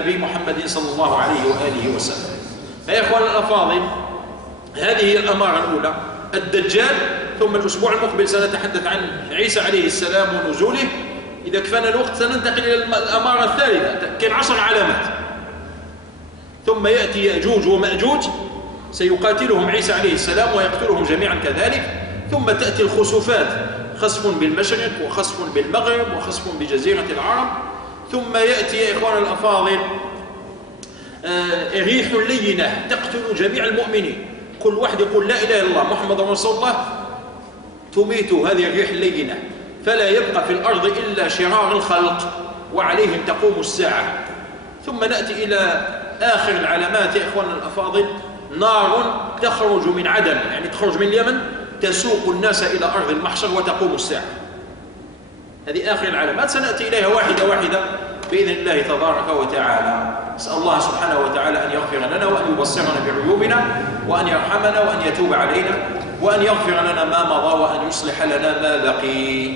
النبي محمد صلى الله عليه وآله وسلم. فيا إخوان الأفاضل، هذه هي الأمارة الأولى، الدجال. ثم الأسبوع المقبل سنتحدث عن عيسى عليه السلام ونزوله. إذا كفانا الوقت سننتقل إلى الأمارة الثالثة، كان 10 علامات. ثم يأتي يأجوج ومأجوج سيقاتلهم عيسى عليه السلام ويقتلهم جميعا كذلك. ثم تأتي الخسوفات، خسف بالمشرق وخسف بالمغرب وخسف بجزيرة العرب. ثم يأتي يا إخوان الأفاضل ريح لينة تقتل جميع المؤمنين، كل واحد يقول لا إله إلا الله محمد رسول الله تميت هذه الريح اللينة، فلا يبقى في الأرض إلا شرار الخلق وعليهم تقوم الساعة. ثم نأتي إلى آخر العلامات يا إخوان الأفاضل، نار تخرج من عدن، يعني تخرج من اليمن تسوق الناس إلى أرض المحشر وتقوم الساعة. هذه آخر العلامات، سنأتي إليها واحدة واحدة بإذن الله تبارك وتعالى. أسأل الله سبحانه وتعالى أن يغفر لنا وأن يبصرنا بعيوبنا وأن يرحمنا وأن يتوب علينا وأن يغفر لنا ما مضى وأن يصلح لنا ما بقي.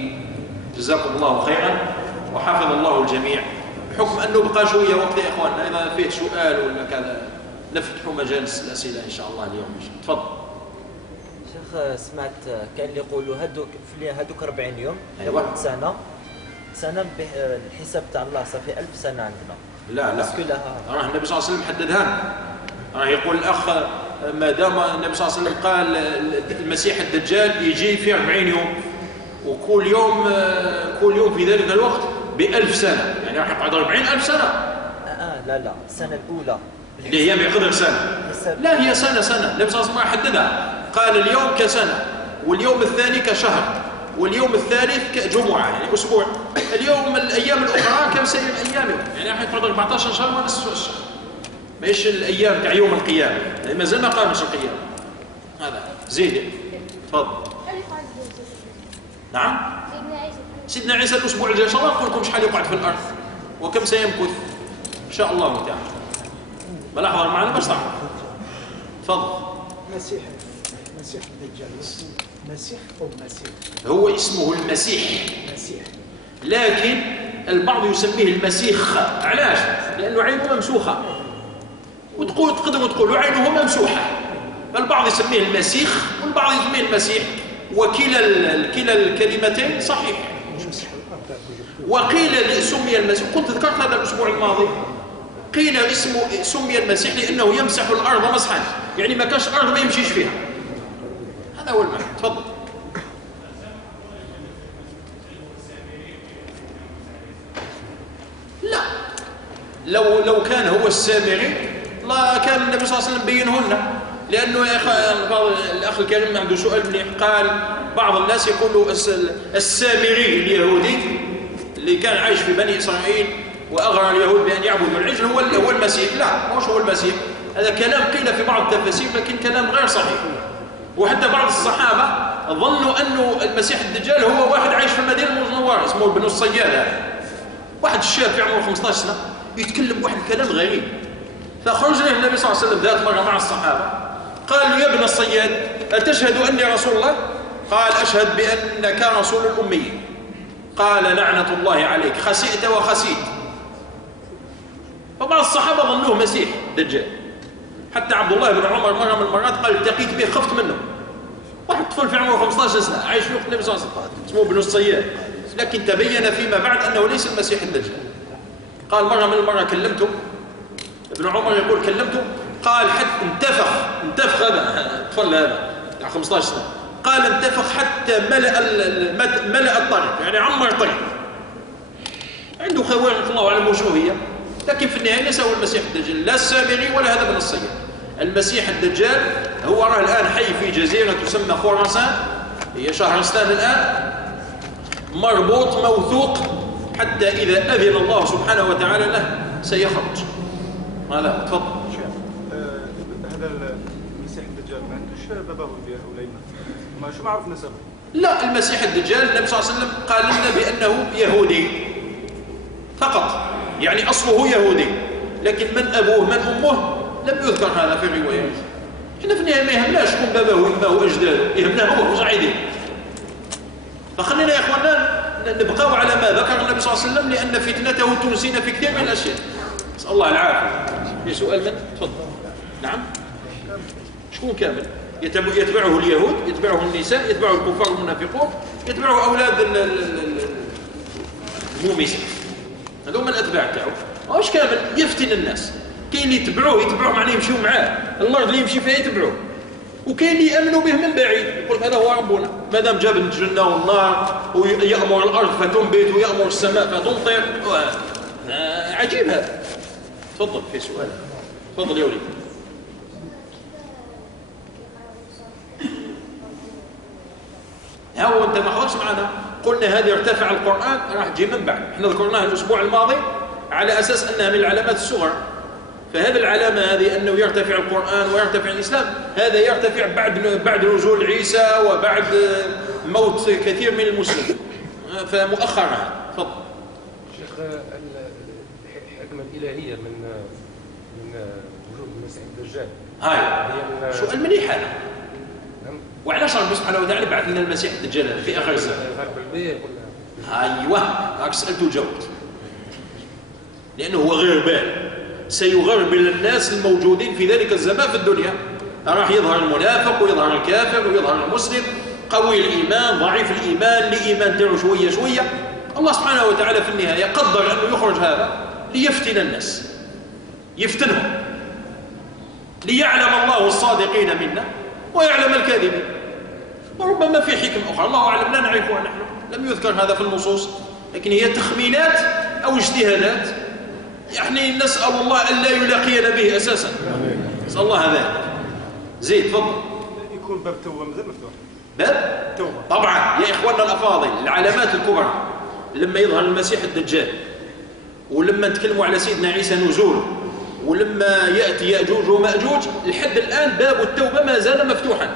جزاكم الله خيرا وحفظ الله الجميع. بحكم أنه بقى شوية وقت يا إخواننا، إذا فيه سؤال ولا كذا نفتح مجالس الأسئلة إن شاء الله اليوم. تفضل. شيخ، سمعت كان اللي يقولوا هذوك 40 يوم أيوة. سنة بالحساب تاع الله صافي 1000 سنة عندنا. لا راه النبي صلى الله عليه وسلم حددها. راه يقول الأخ ما دام النبي صلى الله عليه وسلم قال المسيح الدجال يجي في 40 يوم، وكل يوم في ذلك الوقت ب1000 سنة، يعني راح يقعد 40,000 سنة. لا السنة الأولى اللي هي بقدر سنة. لا هي سنة. النبي صلى الله عليه وسلم حددها، قال اليوم كسنة، واليوم الثاني كشهر، واليوم الثالث كجمعة، يعني أسبوع. الأيام الأخرى كم سنة أيامهم، يعني راح يقعد 14 شهر ونصف الشهر، ماهيش الأيام تاع يوم القيامة، يعني ما زلنا قامش القيامة. هذا زيد. تفضل. نعم. سيدنا عيسى الأسبوع الجاي إن شاء الله نقول لكم شحال يقعد في الأرض وكم سيمكث إن شاء الله تعالى. ملاحظة معنا باش تعرف. تفضل. مسيح الدجال مسيح أو مسيح؟ هو اسمه المسيح، لكن البعض يسميه المسيخ. علاش؟ لأنه عينه ممسوخة، تقدروا تقولوا عينه ممسوحة، فالبعض يسميه المسيخ والبعض يسميه المسيح، وكلا الكلمتين صحيح. وقيل سمي المسيح، كنت ذكرت هذا الأسبوع الماضي، قيل سمي المسيح لأنه يمسح الأرض مسحا، يعني ما كانش أرض ما يمشيش فيها. هذا هو المعنى. تفضل. لا، لو كان هو السامري لا كان النبي صلى الله عليه وسلم بينه لنا، لأنه يا الأخ الكريم عنده سؤال مليح. قال بعض الناس يقولوا السامري اليهودي اللي كان عايش في بني إسرائيل وأغرى اليهود بأن يعبدوا العجل هو المسيح. لا، مش هو المسيح. هذا كلام قيل في بعض التفاسير لكن كلام غير صحيح. وحتى بعض الصحابة ظنوا أنه المسيح الدجال هو واحد عايش في المدينة المنورة اسمه ابن الصياد، واحد الشاب في عمره 15 سنة يتكلم واحد الكلام غريب. فخرج له النبي صلى الله عليه وسلم ذات مرة مع الصحابة، قال يا ابن الصياد أتشهد أني رسول الله؟ قال أشهد بأنك رسول الأمي. قال لعنة الله عليك، خسئت وخسيت. فبعض الصحابة ظنوه مسيح دجال. حتى عبد الله بن عمر مرة من المرات قال التقيت به خفت منه، واحد طفل في عمره 15 سنة عايش في وقت النبي صلى الله عليه وسلم اسمه ابن الصياد، لكن تبين فيما بعد أنه ليس المسيح الدجال. قال مرة من المرة كلمته، ابن عمر يقول كلمته، قال حتى انتفخ هذا الطفل هذا 15 سنة، قال انتفخ حتى ملأ الطريق، يعني عمر الطريق. عنده خوارق الله أعلم وشو هي، لكن في النهاية ليس هو المسيح الدجال، لا السامري ولا هذا ابن الصياد. المسيح الدجال هو راه الآن حي في جزيرة تسمى خراسان، هي شهرستان الآن، مربوط موثوق حتى إذا أذن الله سبحانه وتعالى له سيخرج. هذا تفضل. هذا المسيح الدجال ما عندوش باباه ولينا، ما شو معروف نسبه؟ لا، المسيح الدجال النبي صلى الله عليه وسلم قال لنا بأنه يهودي فقط، يعني أصله يهودي، لكن من أبوه من أمه لم يذكر هذا في الروايات. احنا في النهاية ما يهمناش شكون باباه وإماه وأجداده، يهمنا هو واش عايدين. فخلينا يا إخواننا نبقاو على ما ذكر النبي صلى الله عليه وسلم، لأن فتنته تنسينا في كثير من الأشياء. نسأل الله العافية. في سؤال من؟ تفضل. نعم. شكون كامل؟ يتبعه اليهود، يتبعه النساء، يتبعه الكفار والمنافقون، يتبعه أولاد المومسة. هذول من الأتباع تاعو. واش كامل يفتن الناس. كاين اللي يتبعوه معناه يمشيو معاه، الأرض اللي يمشي فيها يتبعوه. وكاين اللي يأمنوا به من بعيد، يقول هذا هو ربنا، ما دام جاب الجنة والنار ويأمر الأرض فتنبت ويأمر السماء فتمطر. عجيب هذا. تفضل في سؤال. تفضل يا وليد. هو انت ما حضرتش معنا قلنا هذه ارتفع القرآن راح تجي من بعد. احنا ذكرناها الأسبوع الماضي على أساس أنها من العلامات الصغرى. فهذه العلامة هذه أنه يرتفع القرآن ويرتفع الإسلام، هذا يرتفع بعد نزول عيسى وبعد موت كثير من المسلمين، فمؤخرا. تفضل. شيخ، الحكمة الإلهية من وجود المسيح الدجال هاي سؤال مليح هذا. وعلاش ربي سبحانه وتعالى بعث لنا المسيح الدجال في آخر الزمان؟ أيوه، راك سألت وجاوبت. لأنه هو غربال، سيغربل الناس الموجودين في ذلك الزمان في الدنيا. راح يظهر المنافق ويظهر الكافر ويظهر المسلم، قوي الإيمان ضعيف الإيمان، لإيمان تاعو شوية شوية. الله سبحانه وتعالى في النهاية قدر أنه يخرج هذا ليفتن الناس، يفتنهم، ليعلم الله الصادقين منا ويعلم الكاذبين. وربما في حكم أخرى الله أعلم لا نعرفها نحن، لم يذكر هذا في النصوص، لكن هي تخمينات أو اجتهادات. يعني نسأل الله أن لا يلاقينا به أساسا، نسأل الله ذلك. زيد تفضل. يكون باب التوبة مازال مفتوح. باب التوبة طبعا يا إخواننا الأفاضل، العلامات الكبرى لما يظهر المسيح الدجال، ولما نتكلموا على سيدنا عيسى نزوله، ولما يأتي يأجوج ومأجوج، لحد الآن باب التوبة ما زال مفتوحا.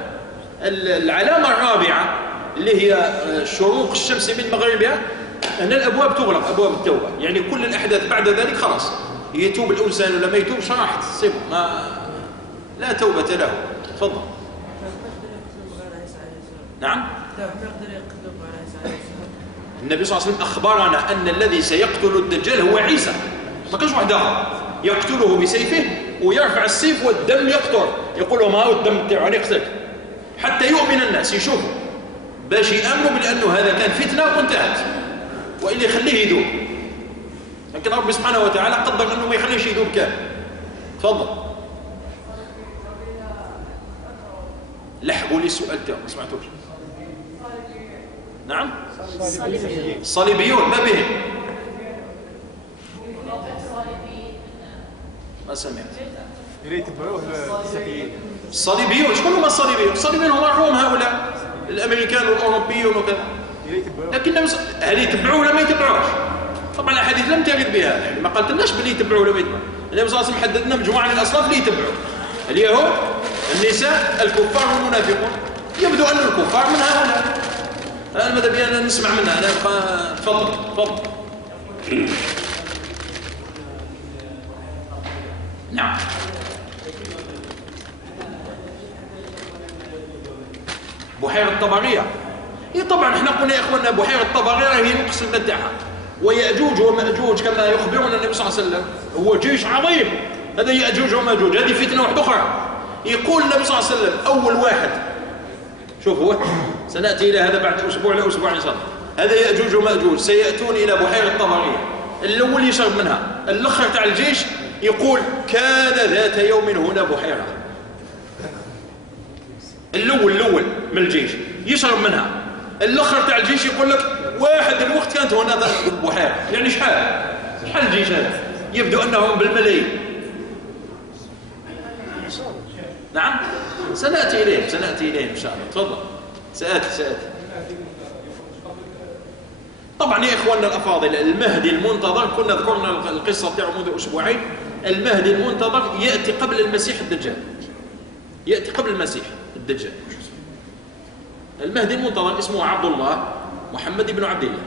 العلامة الرابعة اللي هي شروق الشمس من مغربها، أن الأبواب تغلق، أبواب التوبة. يعني كل الأحداث بعد ذلك خلاص، يتوب الإنسان ولا ما يتوبش راحت صفر، لا توبة له. تفضل. نعم. النبي صلى الله عليه وسلم أخبرنا أن الذي سيقتل الدجال هو عيسى، ما كانش واحد آخر. يقتله بسيفه ويرفع السيف والدم يقطر، يقول لهم هاو الدم تاعو يقتلك، حتى يؤمن الناس يشوفوا باش يأمنوا بأنه هذا كان فتنة وانتهت، وإلا يخليه يذوب. لكن ربي سبحانه وتعالى قدر أنه ما يخليش يذوب كامل. تفضل. لحقوا لي السؤال تاعو ما سمعتوش. نعم. الصليبيون ما بهم؟ ما سمعت. إليه تبعوه المسيحيين. الصليبيون شكون هما الصليبيون؟ الصليبيون هم الروم هؤلاء، الأمريكان والأوروبيون وكذا. لكن هل يتبعوه ولا ما يتبعوش؟ طبعا الأحاديث لم ترد بها، يعني ما قالتلناش باللي يتبعوه ولا ما يتبعوه. النبي صلى الله عليه وسلم حدد لنا مجموعة من الأصناف اللي يتبعوه: اليهود، النساء، الكفار والمنافقون. يبدو أن الكفار من هؤلاء. أنا ماذا بي أنا نسمع منها. أنا تفضل تفضل. نعم. بحيرة الطبرية. طبعا احنا قلنا يا اخواننا بحيرة الطبرية هي نقص المتاحة، ويأجوج ومأجوج كما يخبرنا النبي صلى الله عليه وسلم هو جيش عظيم. هذا يأجوج ومأجوج، هذه فتنة واحدة أخرى. يقول النبي صلى الله عليه وسلم أول واحد، شوف هو سنأتي إلى هذا بعد أسبوع لا أسبوع إن شاء الله. هذا يأجوج ومأجوج سيأتون إلى بحيرة الطبرية. الأول يشرب منها، الآخر تاع الجيش يقول كان ذات يوم هنا بحيرة. الأول من الجيش يشرب منها، الآخر تاع الجيش يقول لك واحد الوقت كانت هنا بحيرة. يعني شحال الجيش هذا؟ يبدو أنهم بالملايين. نعم. سنأتي إليهم إن شاء الله. تفضل. سآتي. طبعا يا إخواننا الأفاضل، المهدي المنتظر كنا ذكرنا القصة تاعه منذ أسبوعين. المهدي المنتظر يأتي قبل المسيح الدجال، يأتي قبل المسيح الدجال. المهدي المنتظر اسمه عبد الله محمد بن عبد الله،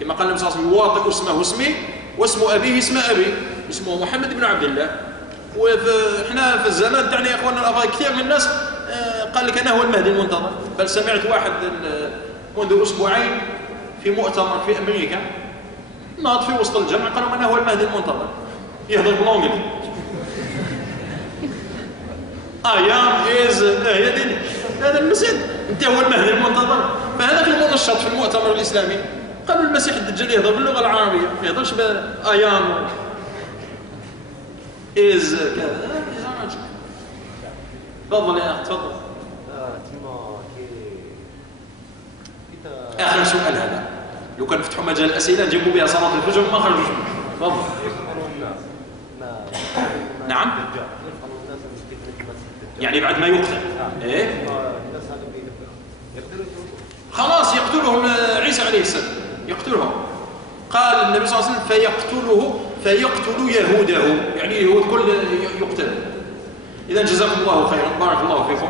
كما قال النبي صلى الله عليه وسلم: يواطئ اسمه اسمي واسم أبيه اسم أبي. اسمه محمد بن عبد الله. وإحنا في الزمان تاعنا يا إخواننا الأفاضل كثير من الناس قال لك أنا هو المهدي المنتظر. بل سمعت واحد منذ أسبوعين في مؤتمر في أمريكا ناض في وسط الجمع قالوا أنا هو المهدي المنتظر. يهضر بالانجلي. ايام از هي ديني. هذا المسيح انت هو المهدي المنتظر. فهذا في المنشط في المؤتمر الاسلامي قالوا المسيح الدجال يهضر باللغه العربيه، ما يهضرش بايام از كذا. تفضل يا اخي تفضل. اخر سؤال هذا، لو كان فتحوا مجال الاسئله نجيبوا بها صلاه الفجر ما خرجوش منه. تفضل. نعم. يعني بعد ما يقتل ايه خلاص يقتلهم عيسى عليه السلام، يقتلهم. قال النبي صلى الله عليه وسلم فيقتل يهوده، يعني اليهود كل يقتل. اذا جزاكم الله خيرا، بارك الله فيكم.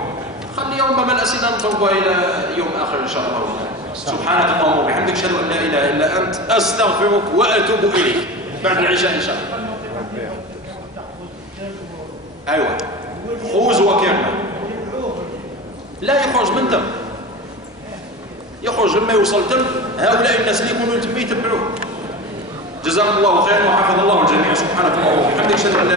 خلي يوم ما الاسئله نطلبها الى يوم اخر ان شاء الله. سبحانك اللهم وبحمدك، اشهد ان لا اله الا انت، استغفرك واتوب اليك. بعد العشاء ان شاء الله. ايوه خوز وكرمه لا يخرج من تم، يخرج لما يوصل تم. هؤلاء الناس اللي يكونوا تم يتبعوه. جزاكم الله خيرا وحفظ الله الجميع. سبحانك اللهم وبحمدك، اشهد ان لا